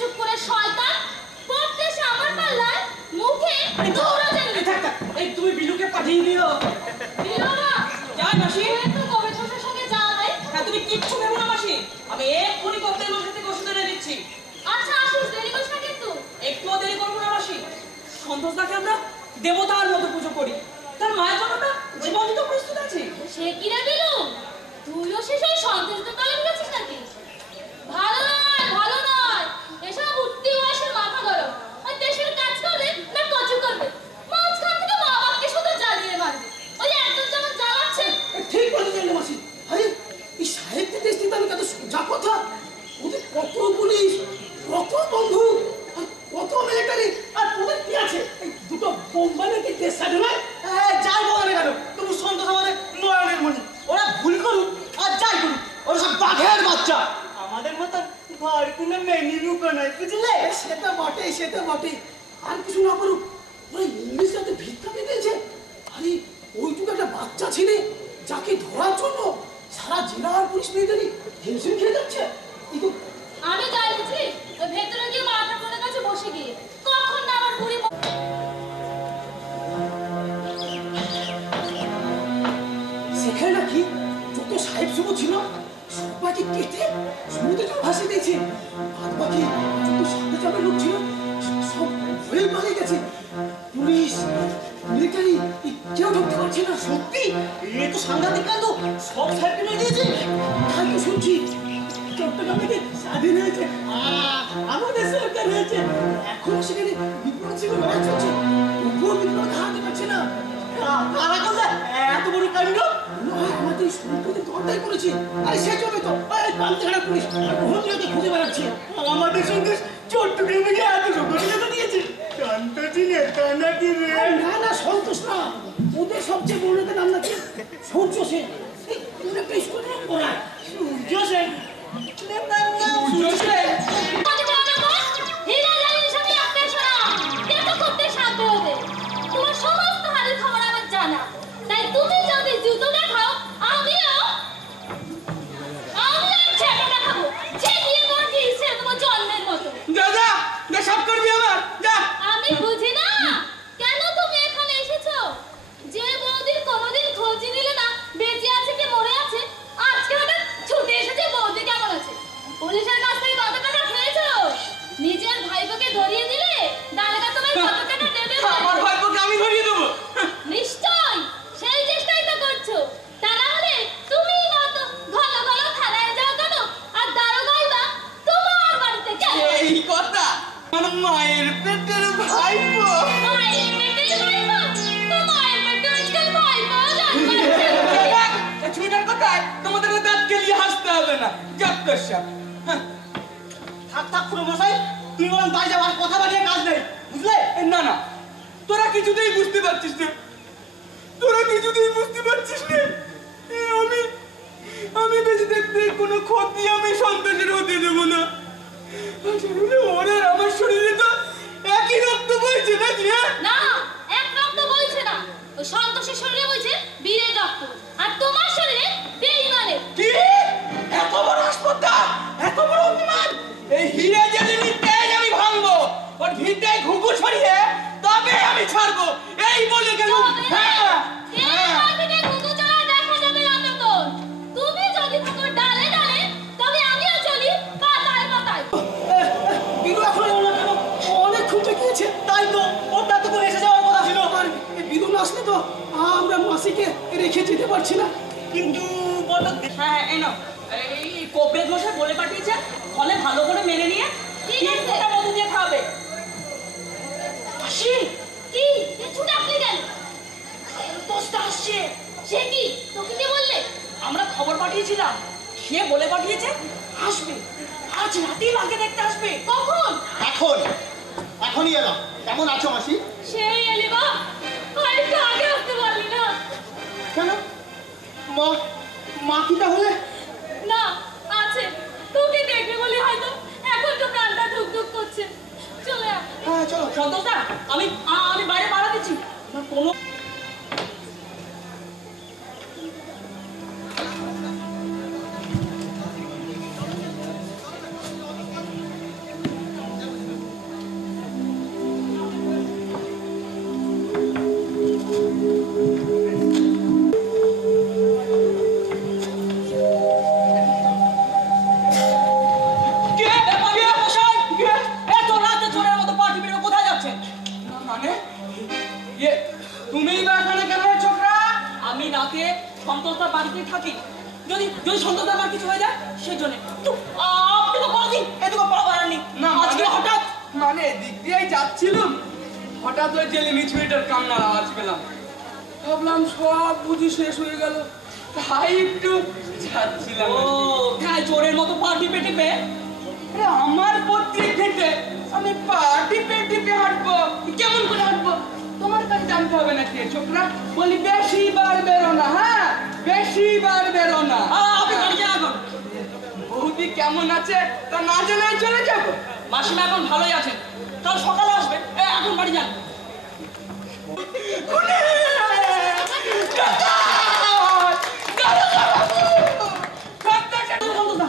চুপ করে শয়তান পড়তে এসে আমার পাল্লায় মুখে দৌড়া জানি। এই তুমি বিলুকে পাঠিয়ে দিও। বিলু বাবা যাই মাসি, তো কবে তোর সঙ্গে যাওয়া নাই। হ্যাঁ তুমি কিচ্ছু ভেবো না মাসি, আমি এক্ষুনি কপ্তের মশাই থেকে ওষুধ এনে দিচ্ছি। আচ্ছা আসিস, দেরি করিস না কিন্তু। একটুও দেরি করবো না মাসি। সন্তোষদাকে আমরা দেবতার মতো পুজো করি, তার মায়ের জন্য না জীবন দিতে প্রস্তুত আছি। সে কি রে বিলু, তুইও সে সেই সন্দেশদের দলে মিলেছিস নাকি? ভালো নয়, ভালো নয়, এসব উঠতি বয়সের মাথা গরম। আর দেশের কাজ করবে না কচু করবে, মাঝখান থেকে মা বাপকে শুধু জ্বালিয়ে মারবে। ওই একজন যেমন জ্বালাচ্ছে। ঠিক বলেছেন মাসি। আরে এই সাহিত্যের দেশ থেকে আমি কত সোজা কথা, ওদের কত পুলিশ, কত বন্ধু, কত মিলিটারি, আর তোদের কি আছে? এই দুটো বোম্বানে কি দেশ সাজে না? যাই বলো না কেন, তবু সন্তোষ আমাদের নয়নের মণি। ওরা ভুল করুক আর যাই করুক, ওরা সব বাঘের বাচ্চা। আমাদের মতন ঘর কোনো মেনি রূপ নয়, বুঝলে? সেটা বটে, সেটা বটে। আর কিছু না করুক, ওরা ইংলিশ যাতে ভিক্ষা পেতেছে। আরে ওইটুকু একটা বাচ্চা ছেলে যাকে ধরার জন্য সারা জেলার পুলিশ মেয়েদেরই হিমশিম খেয়ে যাচ্ছে। কিন্তু আমি যাই বুঝলি, ওই ভেতরে গিয়ে মা ঠাকুরের কাছে বসে গিয়ে কখন না আমার বুড়ি সেখানে নাকি যত সাহেব শুভ ছিল সবাইকে কেটে সমুদ্রে ভাসিয়ে দিয়েছে। বাদ বাকি যত সাথে যাবে লোক ছিল সব ভয়ে পালিয়ে গেছে। পুলিশ, মিলিটারি কেউ ঢুকতে পারছে না। সত্যি এ তো সাংঘাতিক কাণ্ড, সব সাহেবকে নিয়ে দিয়েছে। তাই তো শুনছি চট্টগ্রাম থেকে স্বাধীন হয়েছে, আমাদের সরকার হয়েছে। এখন সেখানে বিপ্লব ছিল, লড়াই চলছে, তবুও বিপ্লব হারাতে পারছে না। কারা করলে এত বড় কাণ্ড? আমাদের সম্পত্তি দরদাই করেছে। আরে সে জন্য তো পান্তাহারা পুলিশ ভোটকে খুঁজে বেড়াচ্ছে। আমাদের সঙ্গে চট্টগ্রামে গিয়ে এত সংগঠিত দিয়েছে। শান্তজি নেতা নাকি রে? না না, সন্তোষ না, ওদের সবচেয়ে বড় নেতার নাম নাকি সূর্য সেন। একটা স্কুল পড়ায় সূর্য সেন। নেতার নাম সূর্য সেন। তোমার সমস্ত হাতের খবর আমার জানা, তাই তুমি যদি জুতো দেখাও আমিও ছেড়ে দেখাবো, যে দিয়ে তোমার দিয়েছে তোমার জন্মের মতো। যা যা যা, সব করবি আবার যা। আমি বুঝি না কেন তুমি এখানে এসেছো। যে বৌদির কোনোদিন খোঁজ নিলে না বেঁচে আছে কি মরে আছে, আজকে হঠাৎ ছুটে এসেছে বৌদি কেমন আছে। পুলিশের কাছ থেকে কত টাকা খেয়েছো? নিজের ভাইপোকে ধরিয়ে দিলে দালেকা তোমায় কত টাকা দেবে? আমার ভাইপোকে আমি ধরিয়ে দেবো? নিশ্চয় সেই চেষ্টাই তো করছো। তা না হলে তুমি কত ঘন ঘন থানায় যাও কেন, আর দারোগাই বা তোমার বাড়িতে কেন? এই কথা আমার মায়ের পেটের ভাইপো। মায়ের পেটের ভাইপো? তো মায়ের পেটে আজকাল ভাইপো জন্মাচ্ছে। ছুটার কথায় তোমাদের দাঁত কেলিয়ে হাসতে হবে না। যত্তস্যা। থাক থাক পুরো মশাই, তুই বরং বাড়ি যাওয়ার কথা বাড়িয়ে কাজ নেই, বুঝলে? না না, তোরা কিছুতেই বুঝতে পারছিস না, তোরা কিছুতেই বুঝতে পারছিস না। আমি আমি বেঁচে থাকতে কোনো ক্ষতি আমি সন্তোষের হতে দেবো না। আসলে ওর আর আমার শরীরে তো একই রক্ত বইছে নাকি? না, এক রক্ত বইছে না, ওই সন্তোষের শরীরে বইছে বীরের রক্ত, আর তোমার শরীরে বেঈমানের। কি এত বড় হাসপাতা, এত বড় অভিমান! এই হিরে যেদিন তেজ আমি ভাঙবো, ওর ভিতরে ঘুঘু ছড়িয়ে তবে আমি ছাড়বো, এই বলে গেল। হ্যাঁ তুমি যদি থাকো ডালে ডালে, তবে আমিও চলি পাতায় পাতায়। বিনু এখন এলো না কেন? অনেক খুঁজে গিয়েছে। তাই তো, ওটা তো করে এসে যাওয়ার কথা ছিল। আর বিনু না আসলে তো আমরা মাসিকে রেখে যেতে পারছি না। কিন্তু বলো, হ্যাঁ এই নাও, এই কবিরাজ মশাই বলে পাঠিয়েছে ফলে ভালো করে মেনে নিয়ে ঠিক আছে। তিনটা মধু দিয়ে খাবে। আসি কি ছুটে আপনি গেল? দোস্ত আসছে। সে কি তোকে কে বললে? আমরা খবর পাঠিয়েছিলাম, সে বলে পাঠিয়েছে আসবে, আজ রাতেই মাকে দেখতে আসবে। কখন? এখনই এলাম। কেমন আছো মাসি? সেই এলি বা, আরেকটু আগে আসতে পারলি না? কেন মা, মা কি তাহলে? না, আছে, তোকে দেখবে বলে হয়তো এখন তো প্রাণটা ধুক ধুক করছে। চলে আয়। হ্যাঁ চলো। সন্তোষদা, আমি আমি বাইরে পাড়া দিচ্ছি। না কোনো সন্তোষদার বাড়িতেই থাকি। যদি যদি সন্তোষদার আমার কিছু হয়ে যায় সেই জন্য তো আপনি তো কোনোদিন এদিকে পড়া করেননি না, আজকে মানে- হঠাৎ মানে দিক দিয়েই যাচ্ছিলাম, হঠাৎ ওই জেলেমি ছুরিটার কান্নার আওয়াজ পেলাম। ভাবলাম সব বুঝি শেষ হয়ে গেল, তাই একটু যাচ্ছিলাম ও আর কি। গায়ে চোরের মতো পা টিপে টিপে আরে আমার পত্রিক ঘেটে আমি পা টিপে টিপে হাঁটবো, কেমন করে হাঁটবো তোমার কাছে জানতে হবে না কে ছোকরা। বলি বেশি বার বেরো না, হ্যাঁ বেশি বার বেরো না। আপনি বাড়ি যান এখন। বৌদি কেমন আছে তা না জেনে চলে যাবো। মাসিমা এখন ভালোই আছেন, কাল সকালে আসবে। এখন বাড়ি যান। সন্তোষদা,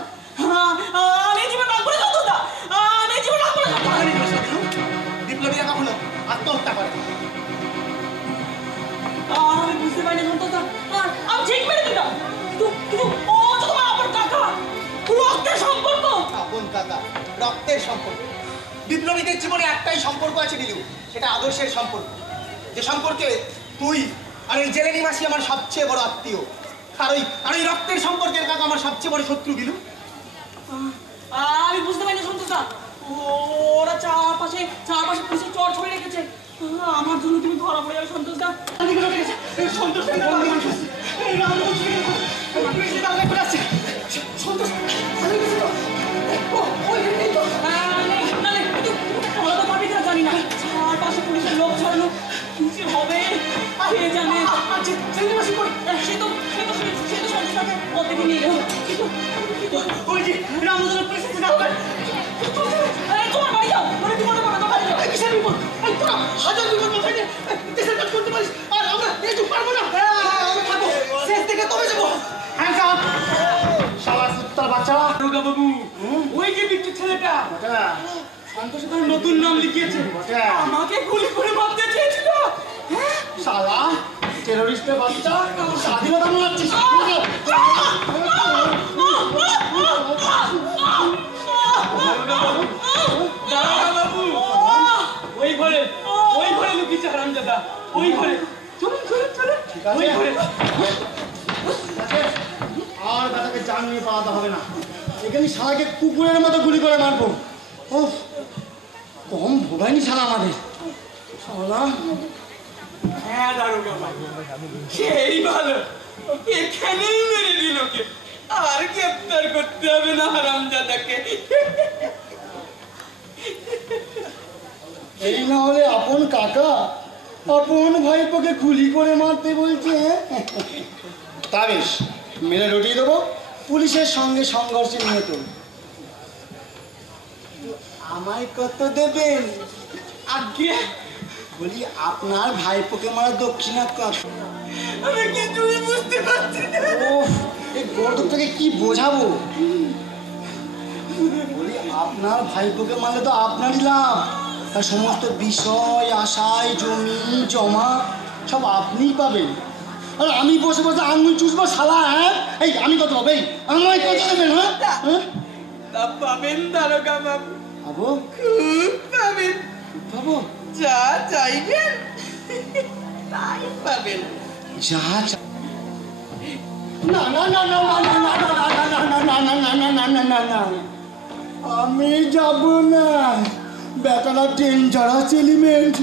আমি জীবন রাগ করে সন্তোষদা, আমি জীবন রাগ করে বিপ্লবীরা কখনো আত্মহত্যা করে না। আমি বুঝতে পারিনি সন্তোষদা, আমি ঠিক মেরে দিলাম। কিন্তু কিন্তু ও তো তোমার আপন কাকা, রক্তের সম্পর্ক। আপন কাকা, রক্তের সম্পর্ক। বিপ্লবীদের জীবনে একটাই সম্পর্ক আছে নীলু, সেটা আদর্শের সম্পর্ক। যে সম্পর্কে তুই আর এই জেলেনি মাসি আমার সবচেয়ে বড় আত্মীয়। আর ওই রক্তের সম্পর্কের কাকা আমার সবচেয়ে বড় শত্রু বিলু। আমি বুঝতে পারিনি সন্তোষদা, ওরা চারপাশে পুলিশের চর ছড়িয়ে রেখেছে। আমার জন্য তুমি ধরা পড়ে যাবে সন্তোষদা। জানি না চারপাশে পুলিশের লোক ছড়ানো, কি যে হবে কে জানে। সে তো সন্তোষদাকে ওদিকে নিয়ে গেল। কিন্তু ওই যে রামদোলা পুলিশ এসে ডাকবে। তোমার বাড়ি যাও, মানে বিপদে পড়বে, তোমার বাড়ি যাও। কিসের বিপদ? তোরা হাজার বিপদ মাথায় নিয়ে দেশের কাজ করতে পারিস, আর আমরা একটু পারবো না। আমরা থাকবো, শেষ থেকে তবে যাবো। হ্যাঁ স্যার। শালা কুত্তার বাচ্চা। দারোগা বাবু, ওই যে বিট্টু ছেলেটা সন্তোষ করে নতুন নাম লিখিয়েছে, আমাকে গুলি করে মারতে চেয়েছিল। শালা টেরোরিস্টের বাচ্চা, স্বাধীনতা মানাচ্ছিস। দারোগা বাবু, ওই ঘরে লুকিয়েছে হারামজাদা, ওই ঘরে। চলুন চলুন চলুন, ওই ঘরে। আর দাদাকে জান নিয়ে পাওয়াতে হবে না, এখানে শালাকে কুকুরের মতো গুলি করে মারবো। ও কম ভোগায়নি শালা আমাদের। শালা হ্যাঁ দারোগা বাবু, সেই ভালো, ওকে এখানেই মেরে দিল, ওকে আর গ্রেপ্তার করতে হবে না হারামজাদাকে। এই না হলে আপন কাকা আপন ভাইপোকে গুলি করে মারতে বলছে। তা বেশ, মেরে রটিয়ে দেবো, পুলিশের সঙ্গে সংঘর্ষে নিয়ে তো। আমায় কত দেবেন? আজ্ঞে, বলি আপনার ভাইপোকে মারা দক্ষিণা কত? আমি কিছুই বুঝতে পারছি না। ওফ, এই গর্দটাকে কি বোঝাবো? বলি আপনার ভাইপোকে মারলে তো আপনারই লাভ, তার সমস্ত বিষয় আশায় জমি জমা সব আপনিই পাবেন। আর আমি বসে বসে আঙুল চুষবো শালা? হ্যাঁ, এই আমি কত হবে? আমায় কত দেবেন? হ্যাঁ হ্যাঁ তা পাবেন দারোগা বাবু, পাবো, খুব পাবেন, পাবো, যা চাইবেন তাই পাবেন। যা না না না না না না না না না না না না না না না না না, আমি যাব না। বেটারা ডেঞ্জারাস এলিমেন্ট,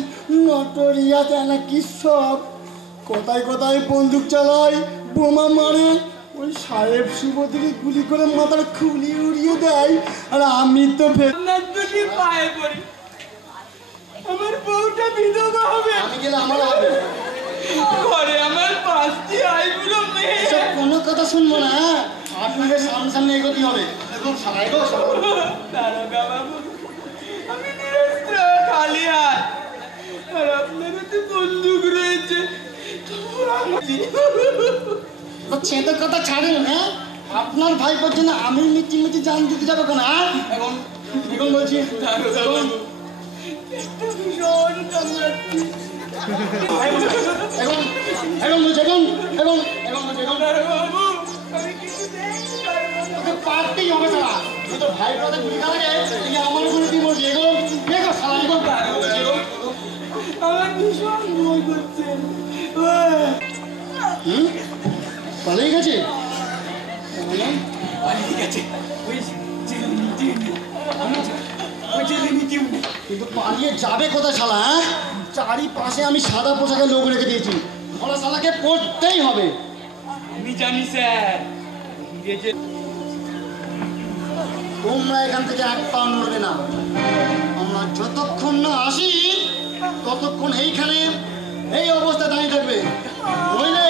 নটরিয়া জানা কি সব, কোথায় কোথায় বন্দুক চালায়, বোমা মারে, ওই সাহেব সুবোধকে গুলি করে মাথার খুলি উড়িয়ে দেয়। আর আমি তো আপনার দুটি পায়ে পড়ি, আমার বউটা বিধবা হবে, আমি গেলে আমার হবে। ঘরে আমার 5টি আইবুড়ো মেয়ে। এসব কোনো কথা শুনবো না, হ্যাঁ? আপনাকে সামনে সামনে এগোতে হবে। দেখুন সারা এগো দারোগা বাবু, আমি নিরস্ত্র, খালি হাত, আর আপনার হাতে বন্দুক রয়েছে। ছেলের কথা ছাড়েন, হ্যাঁ? আপনার ভাইপোর জন্য আমি মিটি জান দিতে যাবো কেন? এখন এখন বলছি দারোগা বাবু, একটা ভীষণ কামড়াচ্ছি। এখন এখন বলছি এখন এখন এখন বলছি এখন দারোগা বাবু, আমি কিছু দেখতে পারবো না। তোকে পারতেই হবে সারা। তুই তো ভাই ব্রাদার গুলি খাওয়া যায়, তুই আমার উপরে তুই বলছি এগো এগো সারা এগো। আমার ভীষণ ভয় করছে। পালিয়ে গেছে। মেলেনি কেউ। কিন্তু পালিয়ে যাবে কোথায় শালা? হ্যাঁ, চারিপাশে আমি সাদা পোশাকে লোক রেখে দিয়েছি, ওরা শালাকে পড়তেই হবে। আমি জানি স্যার, ইংরেজের তোমরা এখান থেকে এক পা নড়বে না। আমরা যতক্ষণ না আসি ততক্ষণ এইখানে এই অবস্থা দাঁড়িয়ে থাকবে, নইলে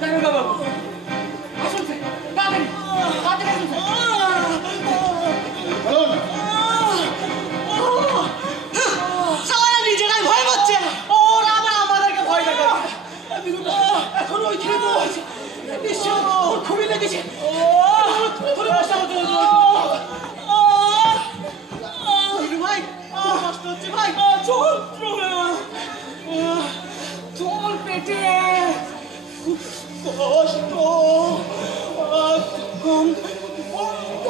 দারোগা বাবু আসুন স্যার, তাড়াতাড়ি তাড়াতাড়ি আসুন স্যার। বলুন। সবাই নিজেরাই ভয় পাচ্ছে, ওরা আবার আমাদেরকে ভয় দেখাচ্ছে। এখন ওইখানে তো আছে, নিশ্চয় ওর খুবই লেগেছে। ধরে বসা হতে ভাই কষ্ট হচ্ছে ভাই। তোর পেটে কষ্ট কম বন্ধ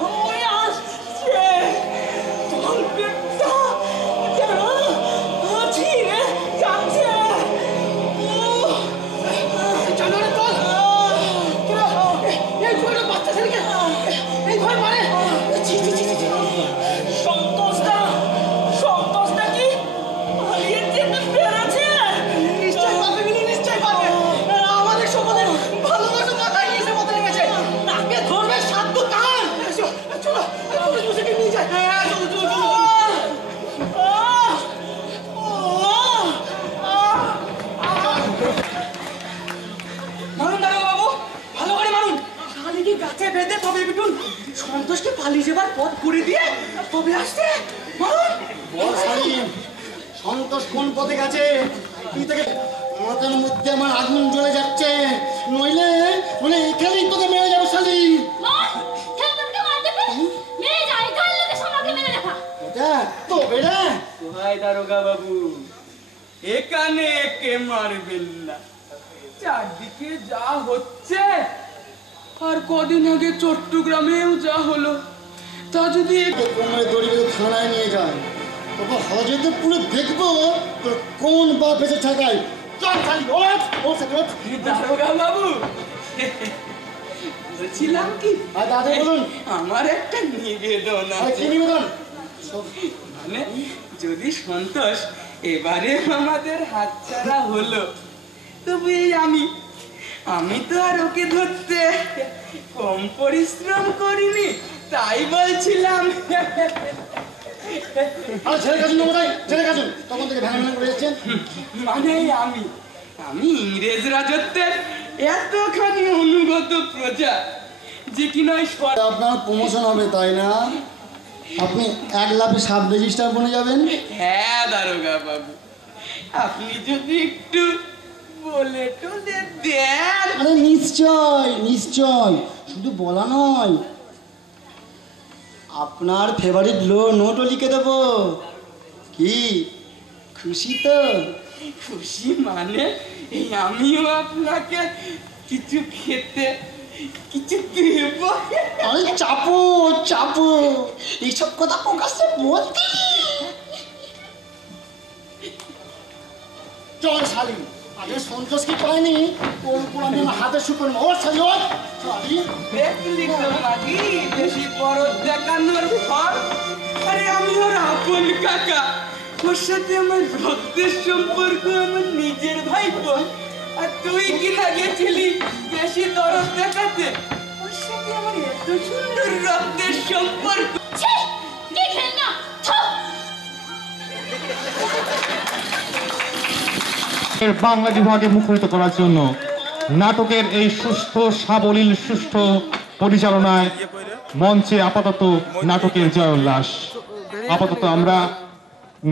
হয়ে আসছে। তোর পেটটা যেন ছিঁড়ে যাচ্ছে। চলো রে চল, এই করে বাচ্চা ছেলেকে এই ভয় মারে। ছি ছি ছি ছি, সন্তোষটা কি পালিয়ে যেতে পেরেছে? নিশ্চয় পাবে মিনি, নিশ্চয় পাবে। আমাদের সম্বন্ধে ভালোবাসা মাথায় নিয়ে এসে মতো লেগেছে। তাকে ধরবে সাধ্য কার? চলো পুলিশ মুসিকে নিয়ে যায়। চলো চলো চলো। মারুন দারোগা বাবু, ভালো করে মারুন। শালিকে গাছে বেঁধে তবে বিটুন সন্তোষকে পালিয়ে যাবার পথ করে দিয়ে তবে আসছে। মারুন। বল সালিম, সন্তোষ কোন পথে গেছে? তুই থেকে মাথার মধ্যে আমার আগুন জ্বলে যাচ্ছে, নইলে মানে এখানেই তোকে মেরে যাবে সালিম। মা খেলতে মারতে পেরে মেরে যায় কাল লোকে সমাকে মেরে দেখা। এটা তো বেড়া। ভাই দারোগা বাবু, এখানে একে মারবেন না, চারদিকে যা হচ্ছে, আর কদিন আগে চট্টগ্রামেও যা হলো, তা যদি কোমরে দড়ি বেঁধে থানায় নিয়ে যায়, তবে হজরতে পুরো দেখবো তোর কোন বাপ এসে ঠেকায়। চল সালিম, ওঠ ওঠ ওঠ। দারোগা বাবু বলছিলাম কি, আর দাদা বলুন। আমার একটা নিবেদন আরে কি আছে। নিবেদন? মানে যদি সন্তোষ এবারে আমাদের হাতছাড়া হলো, তবে আমি তো আর ওকে ধরতে কম পরিশ্রম করিনি, তাই বলছিলাম। আরে ছেলে কাজুন কোথায়? ছেলে কাজুন তখন থেকে ভ্যান ভ্যান করে যাচ্ছেন। মানে আমি ইংরেজ রাজত্বের এতখানি অনুগত প্রজা যে কিনা আপনার প্রমোশন হবে তাই না? আপনি এক লাফে সাব রেজিস্টার বনে যাবেন। হ্যাঁ দারোগা বাবু, আপনি যদি একটু বলে টলে দেন। আরে নিশ্চয় নিশ্চয়, শুধু বলা নয়, আপনার ফেভারিট নোটও লিখে দেবো। কি খুশি তো? খুশি মানে এই আমিও আপনাকে কিছু খেতে কিছু দেব। আরে চাপো চাপো, এইসব কথা প্রকাশ্যে বলতে। চল শালি, আগে সন্তোষ কি পায়নি ওর উপর আমি আমার হাতে শুকনো। ও শালি ও শালি, দেখলি তো মাগি, বেশি বড় দেখানোর পর আরে আমি ওর আপন কাকা, ওর সাথে আমার রক্তের সম্পর্ক, আমার নিজের ভাইপো। আর তুই কিনা গেছিলি বেশি দরদ দেখাতে, ওর সাথে আমার এত সুন্দর রক্তের সম্পর্ক। ছি কি খেলনা থু। বাংলা বিভাগে মুখরিত করার জন্য নাটকের এই সুস্থ সাবলীল সুষ্ঠু পরিচালনায় মঞ্চে আপাতত নাটকের জয়োল্লাস। আপাতত আমরা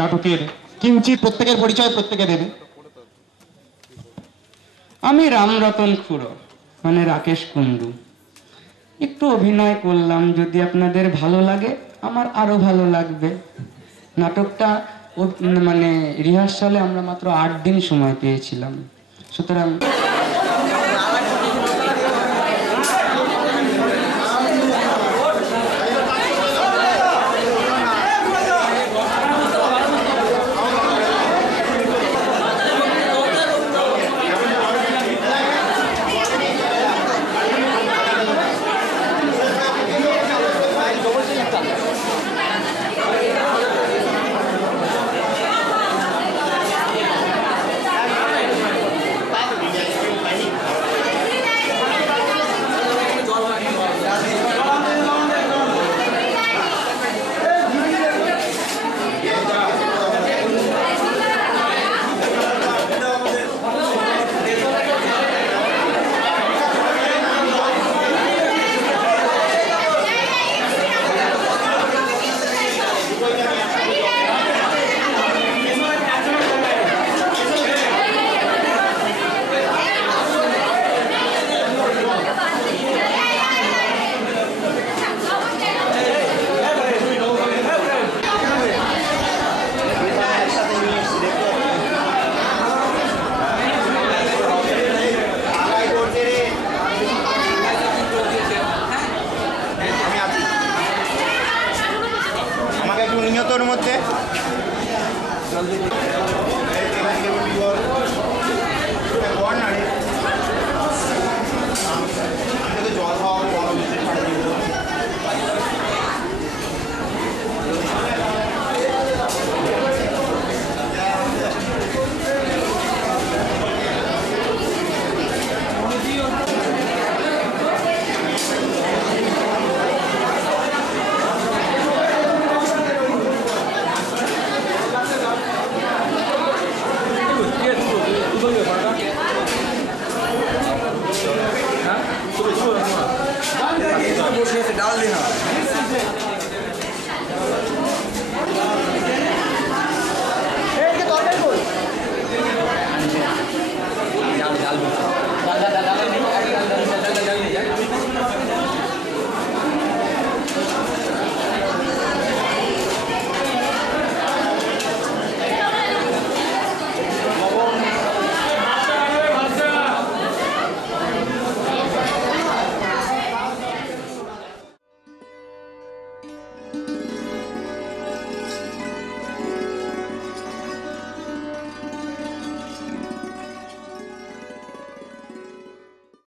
নাটকের কিঞ্চিত প্রত্যেকের পরিচয় প্রত্যেকে দেবে। আমি রামরতন খুড়ো, মানে রাকেশ কুন্ডু। একটু অভিনয় করলাম, যদি আপনাদের ভালো লাগে আমার আরো ভালো লাগবে। নাটকটা মানে রিহার্সালে আমরা মাত্র 8 দিন সময় পেয়েছিলাম, সুতরাং আমাকে একটু নিহতর মধ্যে